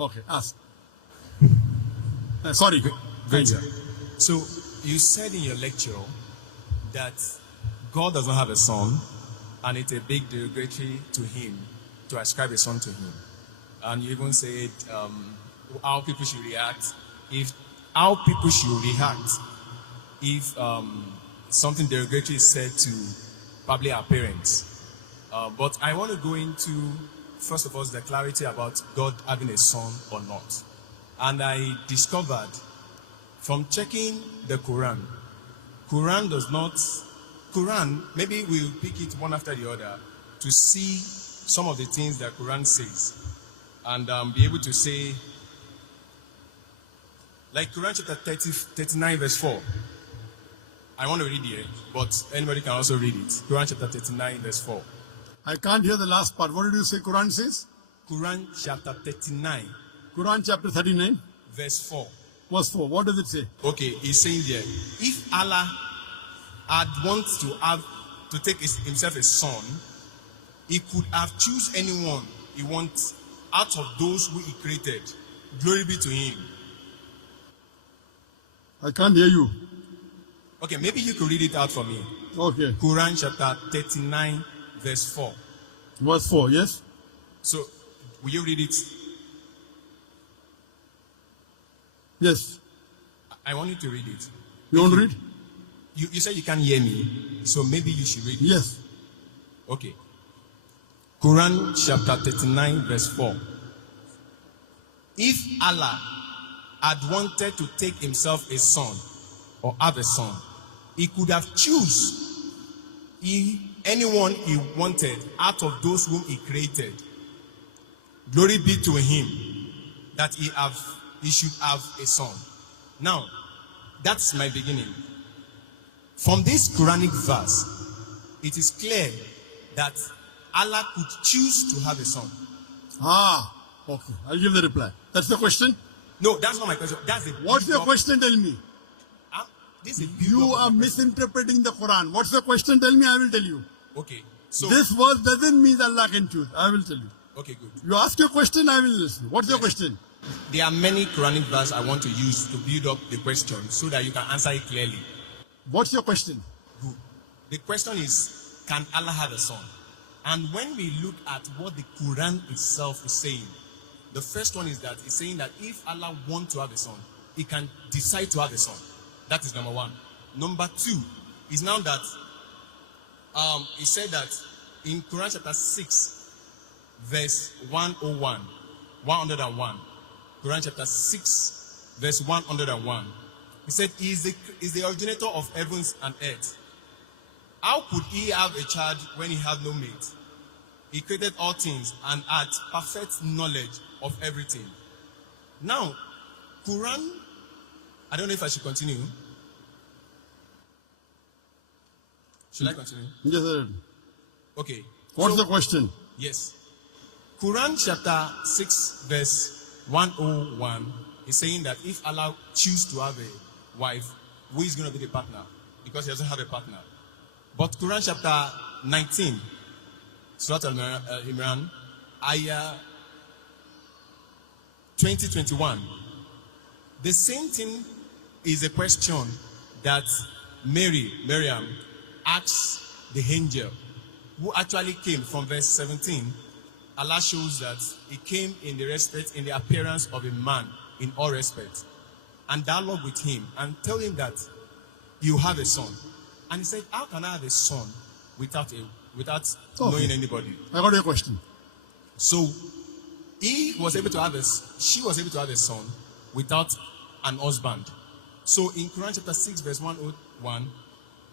Okay, ask. Sorry. Great, sir. So, you said in your lecture that God does not have a son, and it's a big derogatory to him to ascribe a son to him. And you even said how people should react if something derogatory is said to probably our parents. But I want to go into, first of all, the clarity about God having a son or not. And I discovered from checking the Quran, maybe we'll pick it one after the other to see some of the things that Quran says and be able to say, like Quran chapter 39 verse 4. I want to read it, but anybody can also read it. Quran chapter 39 verse 4. I can't hear the last part. What did you say Quran says? Quran chapter 39. Quran chapter 39. Verse 4. Verse 4. What does it say? Okay, he's saying there, if Allah had wanted to take himself a son, he could have choose anyone he wants out of those who he created. Glory be to him. I can't hear you. Okay, maybe you could read it out for me. Okay. Quran chapter 39 verse 4. Verse 4, yes? So, will you read it? Yes. I want you to read it. You want to read? You said you can't hear me, so maybe you should read it. Yes. Okay. Quran chapter 39 verse 4. If Allah had wanted to take himself a son or have a son, he could have choose anyone he wanted out of those whom he created. Glory be to him that he should have a son. Now, that's my beginning. From this Quranic verse, it is clear that Allah could choose to have a son. Okay. I'll give the reply. That's the question? No, that's not my question. That's the What's your question? Tell me. You are question. misinterpreting the Quran. What's the question? Tell me, I will tell you. Okay. So This verse doesn't mean Allah can choose. I will tell you. okay, good. You ask your question, I will listen. What's your question? There are many Quranic verses I want to use to build up the question so that you can answer it clearly. What's your question? Good. The question is, can Allah have a son? And when we look at what the Quran itself is saying, the first one is that it's saying that if Allah wants to have a son, he can decide to have a son. That is number one. Number two is now that he said that in Quran chapter 6, verse 101, Quran chapter 6, verse 101, he said, he is the originator of heavens and earth. How could he have a child when he had no mate? He created all things and had perfect knowledge of everything. Now, Quran, I don't know if I should continue. Should I continue? Yes, sir. Okay. What's the question? Yes. Quran chapter 6 verse 101 is saying that if Allah choose to have a wife, who is going to be the partner? Because he doesn't have a partner. But Quran chapter 19, Surah Al-Imran, ayah 2021. The same thing is a question that Miriam asked the angel, who actually came from verse 17. Allah shows that he came in the appearance of a man in all respects, and dialogue with him and tell him that you have a son. And he said, how can I have a son without knowing anybody? I got your question. So she was able to have a son without an husband. So in Quran chapter 6 verse 101,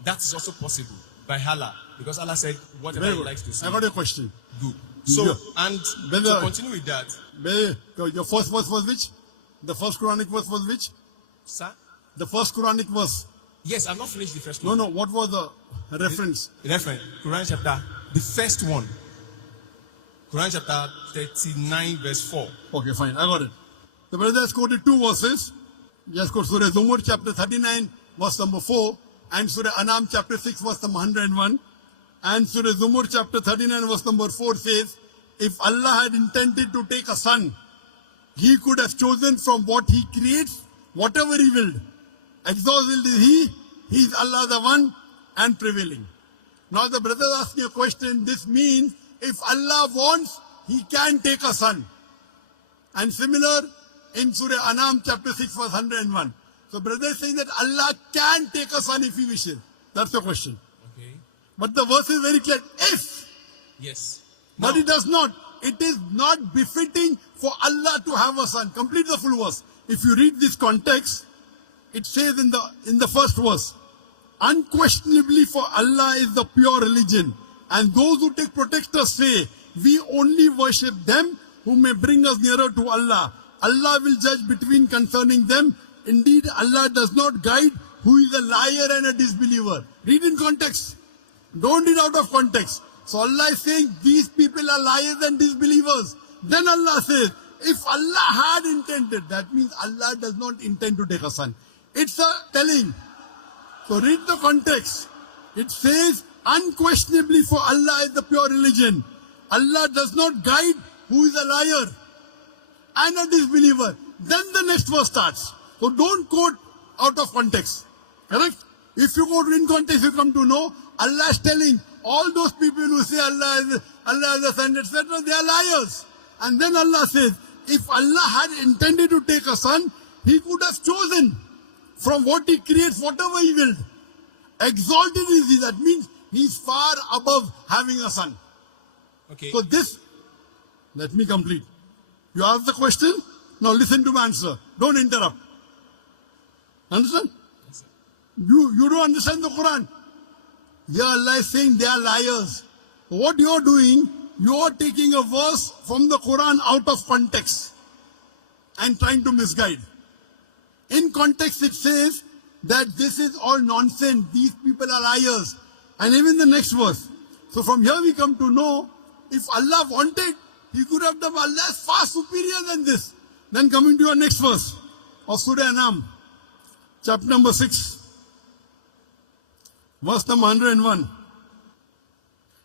that is also possible by Allah, because Allah said whatever he likes to say. I got your question. Good. So, Yeah. and Brother, to continue with that, your first verse was which? The first Quranic verse was which? sir? The first Quranic verse. Yes, I've not finished the first No, one. no. What was the reference? Reference, Quran chapter, the first one. Quran chapter 39 verse 4. Okay, fine. I got it. The brother has quoted two verses. He has quoted Surah Zumur chapter 39 verse number 4 and Surah Anam chapter 6 verse number 101. And Surah Zumur chapter 39 verse number 4 says, if Allah had intended to take a son, He could have chosen from what he creates, whatever he willed. Exalted is he is Allah the one and prevailing. Now the brother asked me a question. This means if Allah wants, he can take a son. And similar in Surah Anam chapter 6 verse 101. So brother is saying that Allah can take a son if he wishes. That's the question. Okay. But the verse is very clear. If. Yes. But Now, it does not. It is not befitting for Allah to have a son. Complete the full verse. If you read this context, it says in the first verse, unquestionably for Allah is the pure religion, and those who take protectors say, we only worship them who may bring us nearer to Allah. Allah will judge between concerning them. Indeed, Allah does not guide who is a liar and a disbeliever. Read in context. Don't read out of context. So Allah is saying these people are liars and disbelievers. Then Allah says, if Allah had intended, that means Allah does not intend to take a son. It's a telling. So read the context. It says, unquestionably for Allah is the pure religion. Allah does not guide who is a liar and a disbeliever. Then the next verse starts. So don't quote out of context. Correct? If you quote in context, you come to know Allah is telling all those people who say Allah is a son, etc., they are liars. And then Allah says, if Allah had intended to take a son, he could have chosen from what he creates, whatever he willed. Exalted is he. That means he's far above having a son. okay. So this, let me complete. You ask the question, now listen to my answer. Don't interrupt. Understand? Yes, sir. You don't understand the Quran. Here Allah is saying they are liars. What you are doing, you are taking a verse from the Quran out of context and trying to misguide. In context it says that this is all nonsense. These people are liars. And even the next verse. So from here we come to know, if Allah wanted, he could have done. Allah is far superior than this. Then coming to your next verse of Surah Anam, chapter number 6, verse number 101.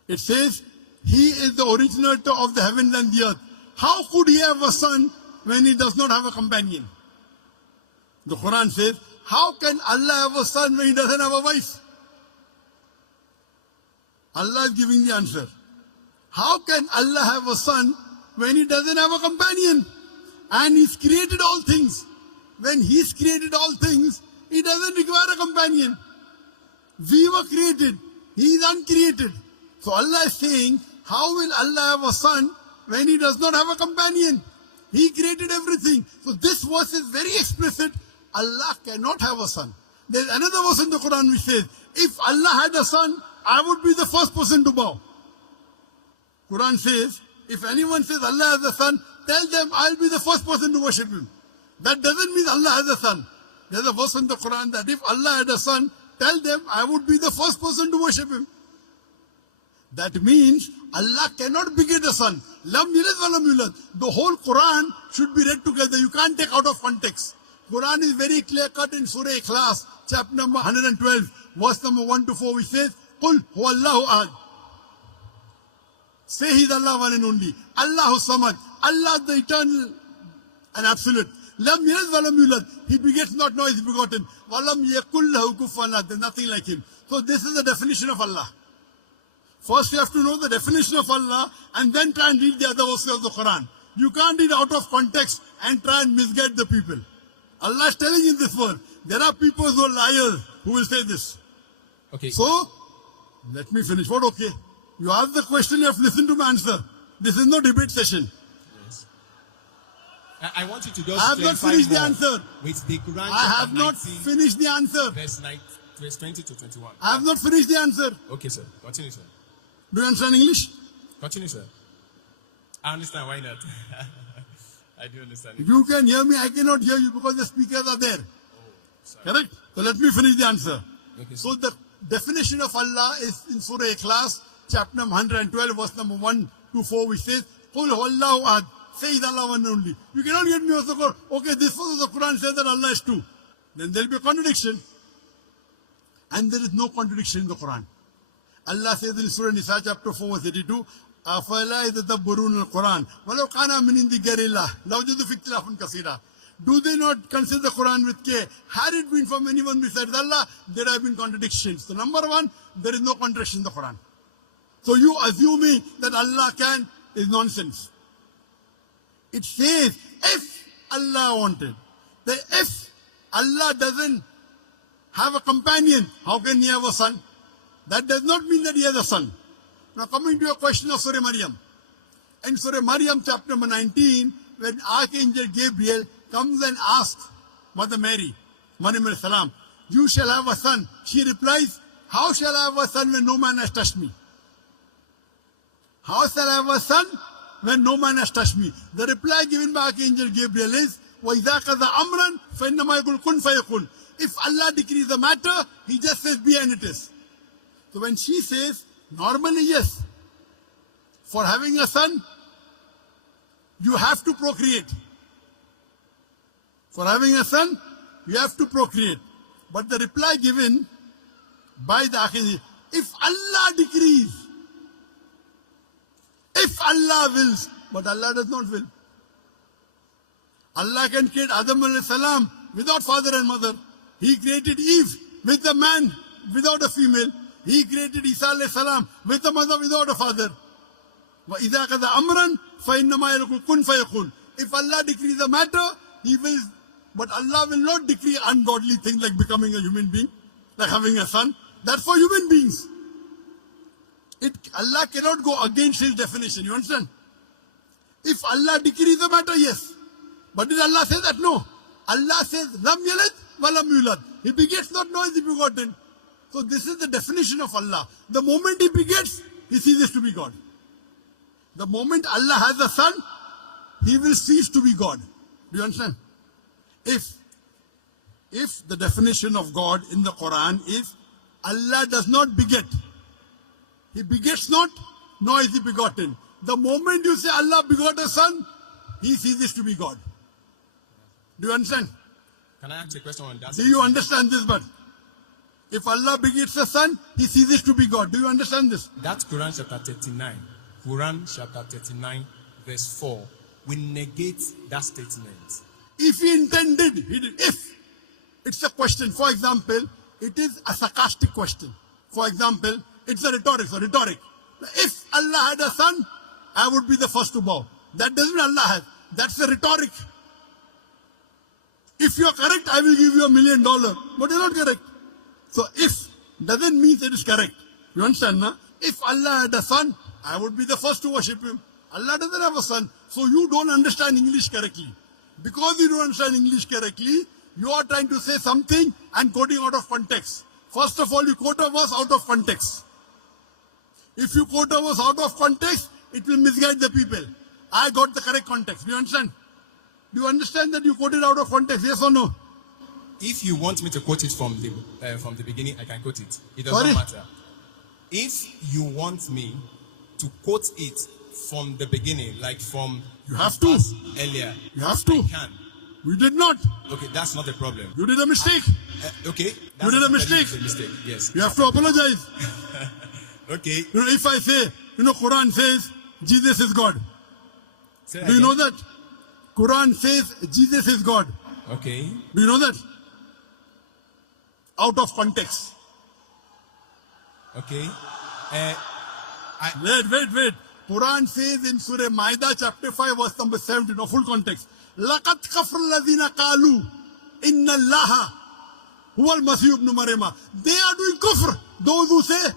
It says, he is the originator of the heavens and the earth. How could he have a son when he does not have a companion? The Quran says, how can Allah have a son when he doesn't have a wife? Allah is giving the answer. How can Allah have a son when he doesn't have a companion? And he's created all things. When he's created all things, he doesn't require a companion. We were created. He is uncreated. So Allah is saying, how will Allah have a son when he does not have a companion? He created everything. So this verse is very explicit. Allah cannot have a son. There's another verse in the Quran which says, if Allah had a son, I would be the first person to bow. Quran says, if anyone says Allah has a son, tell them I'll be the first person to worship him. That doesn't mean Allah has a son. There's a verse in the Quran that if Allah had a son, tell them I would be the first person to worship him. That means Allah cannot beget a son. Lam yalid wa lam yulad. The whole Quran should be read together. You can't take out of context. Quran is very clear cut in Surah Ikhlas, chapter number 112, verse number 1 to 4, which says, Qul huwallahu ahad. Say he's Allah one and only. Allahu samad. Allah the eternal and absolute. Lam yalid wa lam yulad. He begets not, nor is begotten. Wa lam yakul lahu kufuwan ahad. There's nothing like him. So this is the definition of Allah. First you have to know the definition of Allah and then try and read the other verses of the Quran. You can't read out of context and try and misguide the people. Allah is telling in this verse, there are people who are liars who will say this. Okay. So, let me finish. What okay? You ask the question, you have to listen to my answer. This is no debate session. Yes. I want you to just I have not finished the answer. With the Quran I have not 19, finished the answer. verse 20 to 21. I have not finished the answer. Okay, sir. Continue, sir. Do you understand English? Continue, sir. I understand. Why not? I do understand it. You can hear me, I cannot hear you because the speakers are there. Sorry. Correct? So let me finish the answer. Okay, sir. So the definition of Allah is in Surah Ikhlas, chapter number 112, verse number 1 to 4, which says, Qul huwallahu ahad. Say is Allah one and only. You cannot get me also go, okay, this verse of the Quran says that Allah is two. Then there will be a contradiction. And there is no contradiction in the Quran. Allah says in Surah Nisa chapter 4 verse 82, أَفَلَا يَتَدَبَّرُونَ الْقُرْآنَ وَلَوْ كَانَ مِنْ عِنْدِ غَيْرِ اللَّهِ لَوَجَدُوا فِيهِ اخْتِلَافًا كَثِيرًا. Do they not consider the Quran with care? Had it been from anyone besides Allah, there have been contradictions. So number one, there is no contradiction in the Quran. So you assuming that Allah can is nonsense. It says, if Allah wanted, that if Allah doesn't have a companion, how can he have a son? That does not mean that he has a son. Now coming to your question of Surah Maryam. In Surah Maryam chapter number 19, when Archangel Gabriel comes and asks Mother Mary, Maryam alayhi salam, you shall have a son. She replies, how shall I have a son when no man has touched me? How shall I have a son when no man has touched me? The reply given by Archangel Gabriel is, وَإِذَا قَضَى أَمْرًا فَإِنَّمَا يَقُولُ كُنْ فَيَكُونُ. If Allah decrees the matter, He just says be and it is. So when she says, normally yes, for having a son, you have to procreate. For having a son, you have to procreate. But the reply given by the Archangel, if Allah decrees, if Allah wills, but Allah does not will. Allah can create Adam alayhi salam without father and mother. He created Eve with a man without a female. He created Isa alayhi salam with a mother without a father. وَإِذَا قَضَى أَمْرًا فَإِنَّمَا يَقُولُ كُنْ فَيَكُونُ. If Allah decrees a matter, He will, but Allah will not decree ungodly things like becoming a human being, like having a son. That's for human beings. Allah cannot go against His definition, you understand? If Allah decrees a matter, yes. But did Allah say that? No. Allah says, Lam yalid wa lam yulad. He begets not, nor is He begotten. So this is the definition of Allah. The moment He begets, He ceases to be God. The moment Allah has a son, He will cease to be God. Do you understand? If the definition of God in the Quran is Allah does not beget, He begets not, nor is He begotten. The moment you say Allah begot a son, He ceases to be God. Do you understand? Can I ask a question on that? Do you understand this? But if Allah begets a son, He ceases to be God. Do you understand this? That's Quran chapter 39. Quran chapter 39, verse 4. We negate that statement. If He intended, He did. If it's a question, for example, it is a sarcastic question. For example, it's a rhetoric. So rhetoric. If Allah had a son, I would be the first to bow. That doesn't mean Allah has. That's a rhetoric. If you are correct, I will give you $1 million. But you're not correct. So if doesn't mean it is correct. You understand, na? If Allah had a son, I would be the first to worship Him. Allah doesn't have a son. So you don't understand English correctly. Because you don't understand English correctly, you are trying to say something and quoting out of context. First of all, you quote a verse out of context. If you quote a verse out of context, it will misguide the people. I got the correct context. Do you understand? Do you understand that you quoted out of context? Yes or no? If you want me to quote it from the beginning, I can quote it. It does Sorry? not matter. If you want me to quote it from the beginning, like from You have to. earlier, You have to. I can. We did not. Okay, that's not a problem. You did a mistake. Okay, You did a mistake. A mistake. Yes. You have to apologize. Okay. You know, if I say, Quran says Jesus is God. Say that Do you again. know that? Quran says Jesus is God. Okay. Do you know that? Out of context. Okay. Wait. Quran says in Surah Maida chapter 5 verse number 17, no full context. لَقَدْ كَفْرَ الَّذِينَ قَالُوا إِنَّ اللَّهَ هُوَ الْمَسِيحُ ابْنُ مَرْيَمَ. They are doing kufr. Those who say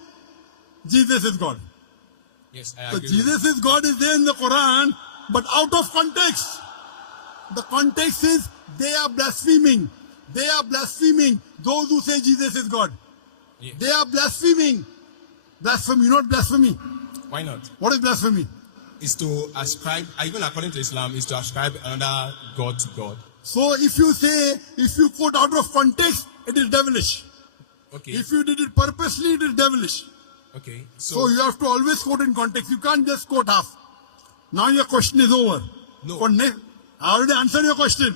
Jesus is God. Yes, I So agree. Jesus is God is there in the Quran, but out of context. The context is they are blaspheming. They are blaspheming those who say Jesus is God. Yes. They are blaspheming. Blasphemy, not blasphemy. Why not? What is blasphemy? Is to ascribe, even according to Islam, is to ascribe another God to God. So if you quote out of context, it is devilish. Okay. If you did it purposely, it is devilish. Okay. So you have to always quote in context. You can't just quote half. Now your question is over. No. I already answered your question.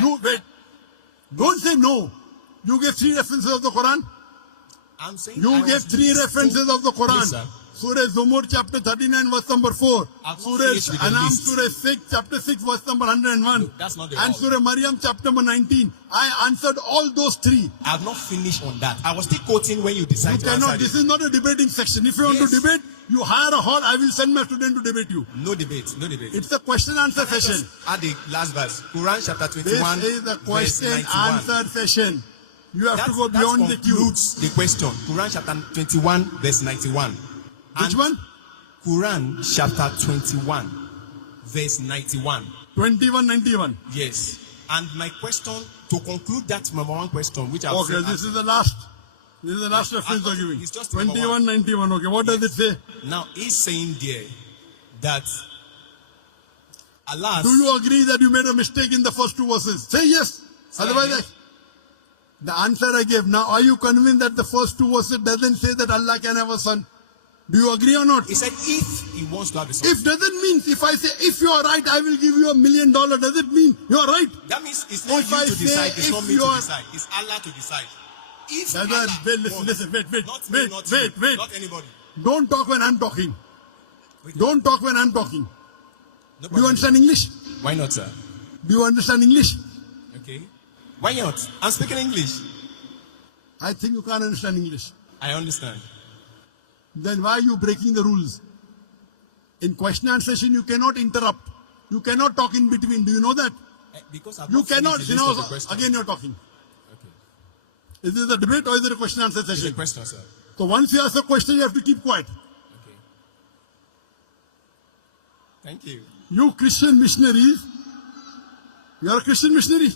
You wait. Don't say no. You gave 3 references of the Quran. I'm saying You I gave was 3 being references so- of the Quran. Please, sir. Surah Zumur chapter 39 verse number 4. I've not Surah finished with the Anam list. Surah 6 chapter 6 verse number 101. No, that's not the And all. Surah Maryam chapter number 19. I answered all those three. I have not finished on that. I was still quoting when you decide You to cannot. answer This it. is not a debating section. If you want Yes. to debate, you hire a hall. I will send my student to debate you. No debate. No debate. It's a question answer Can I session. just add the last verse. Quran chapter This 21 is the verse question 91. answer session. You have That, to go beyond the queue. concludes the question. Quran chapter 21 verse 91. Which And one? Quran chapter 21 verse 91. 2191. Yes. And my question, to conclude that number one question, which I've Okay, said, this is the last. This is the last reference you're giving. It's just number one. 2191. Okay, what does it say? now he's saying there that Allah. Do you agree that you made a mistake in the first two verses? Say yes. Say Otherwise, yes. the answer I gave. Now, are you convinced that the first two verses doesn't say that Allah can have a son? Do you agree or not? He said if he wants to have a son. If doesn't mean, if I say, if you are right, I will give you $1 million, does it mean you are right? That means it's not If you I to say decide, it's if not me you to are- decide. It's Allah to decide. If That's Allah right. Wait, listen, wants, listen, wait, not me, not you, wait. not anybody. Don't talk when I'm talking. Wait. Don't talk when I'm talking. No Do you problem. understand English? Why not, sir? Do you understand English? Okay. Why not? I'm speaking English. I think you can't understand English. I understand. Then why are you breaking the rules? In question and session, you cannot interrupt. You cannot talk in between. Do you know that? Because I've You not finished cannot. the You list know, of the questions. again you're talking. Okay. Is this a debate or is it a question answer It's a session? question, sir. So once you ask a question, you have to keep quiet. Okay. Thank you. You Christian missionaries, you're a Christian missionary.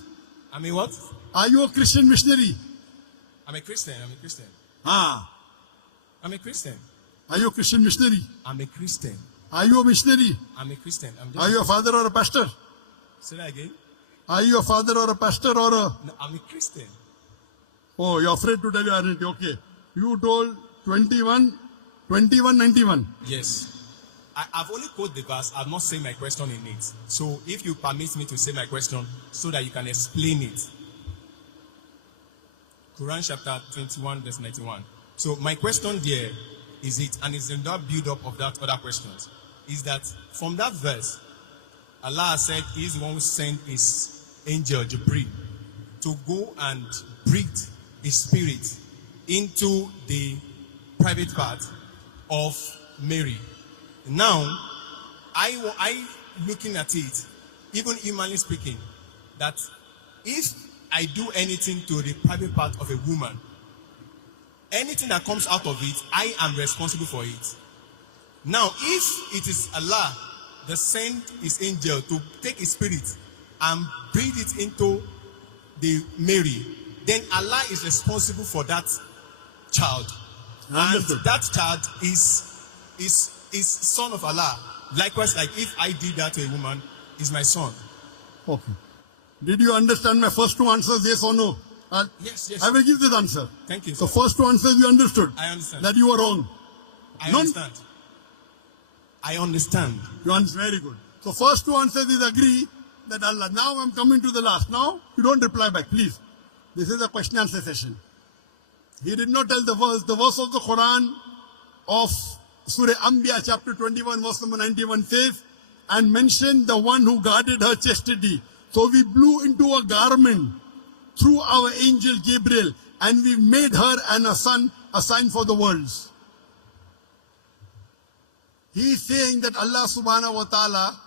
I mean what? Are you a Christian missionary? I'm a Christian. I'm a Christian. Ah. I'm a Christian. Are you a Christian missionary? I'm a Christian. Are you a missionary? I'm a Christian. I'm just. Are you a father or a pastor? Say that again. Are you a father or a pastor or a... No, I'm a Christian. Oh, you're afraid to tell your identity. Okay. You told 2191. Yes. I've only quoted the verse. I've not said my question in it. So if you permit me to say my question so that you can explain it. Quran chapter 21 verse 91. So my question there is it, and it's in that build-up of that other questions, is that from that verse, Allah said he is the one who sent his angel Jibreel to go and breathe his spirit into the private part of Mary. Now, I looking at it, even humanly speaking, that if I do anything to the private part of a woman, anything that comes out of it, I am responsible for it. Now, if it is Allah that sent his angel to take his spirit and breathe it into the Mary, then Allah is responsible for that child. Understood. And that child is son of Allah. Likewise, like if I did that to a woman, is my son. Okay. Did you understand my first two answers, yes or no? Yes. I will give this answer. Thank you, So sir. first two answers you understood. I understand. That you were wrong. I None- understand. I understand. You answer very good. So first two answers is agree that Allah. Now I'm coming to the last. Now you don't reply back, please. This is a question answer session. He did not tell the verse. The verse of the Quran of Surah Anbiya chapter 21 verse number 91 says, and mentioned the one who guarded her chastity. So we blew into a garment through our angel Gabriel, and we made her and her son a sign for the worlds. He is saying that Allah subhanahu wa ta'ala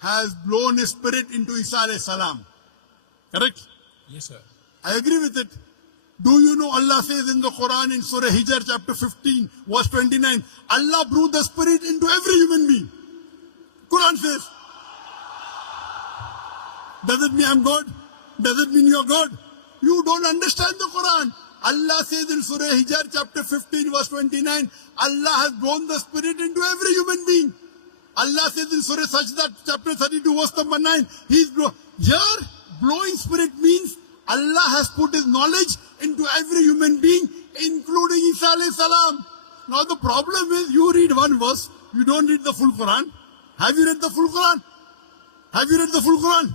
has blown his spirit into Isa alayhi salam. Correct? Yes, sir. I agree with it. Do you know Allah says in the Quran in Surah Hijr chapter 15 verse 29, Allah breathed the spirit into every human being. Quran says. Does it mean I'm God? Does it mean you're God? You don't understand the Quran. Allah says in Surah Hijr chapter 15 verse 29, Allah has blown the spirit into every human being. Allah says in Surah Sajda chapter 32 verse number 9, here blowing spirit means Allah has put his knowledge into every human being, including Isa alayhi salam. Now the problem is you read one verse, you don't read the full Quran. Have you read the full Quran? Have you read the full Quran?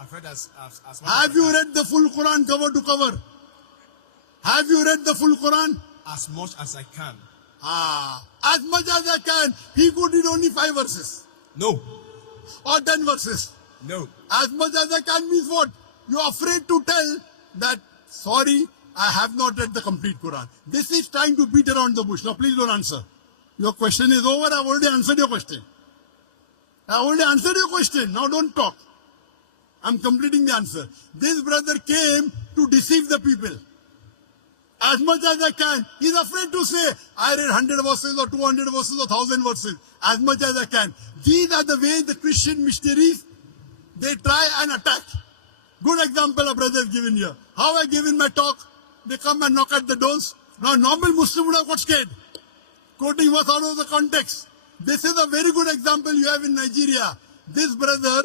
I've read as much Have as you I can. read the full Quran cover to cover? Have you read the full Quran? As much as I can. As much as I can, he could read only 5 verses No. or 10 verses. No. As much as I can means what? You are afraid to tell that, sorry, I have not read the complete Quran. This is trying to beat around the bush. Now please don't answer. Your question is over. I've already answered your question. Now don't talk. I'm completing the answer. This brother came to deceive the people. As much as I can. He's afraid to say, I read 100 verses or 200 verses or 1000 verses. As much as I can. These are the ways the Christian missionaries, they try and attack. Good example a brother has given here. How I give in my talk, they come and knock at the doors. Now normal Muslim would have got scared. Quoting verse out of the context. This is a very good example you have in Nigeria. This brother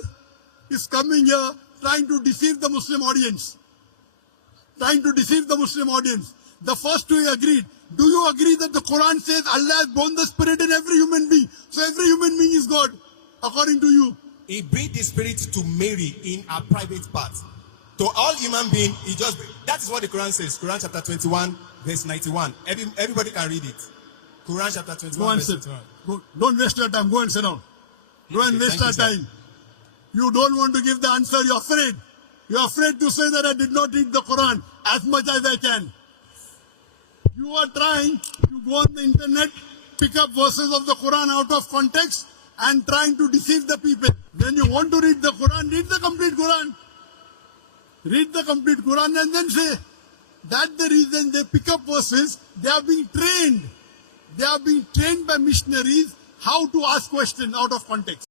is coming here trying to deceive the Muslim audience. The first two agreed. Do you agree that the Quran says Allah has born the spirit in every human being? So every human being is God, according to you. He breathed the spirit to Mary in her private part. To all human beings, he just that is what the Quran says. Quran chapter 21, verse 91. Everybody can read it. Quran chapter 21, Go and verse sit. 91. Don't waste your time. Go and sit down. Go and waste our time. You don't want to give the answer. You're afraid. You're afraid to say that I did not read the Quran as much as I can. You are trying to go on the internet, pick up verses of the Quran out of context and trying to deceive the people. When you want to read the Quran, read the complete Quran. Read the complete Quran and then say, that's the reason they pick up verses. They are being trained. They are being trained by missionaries how to ask questions out of context.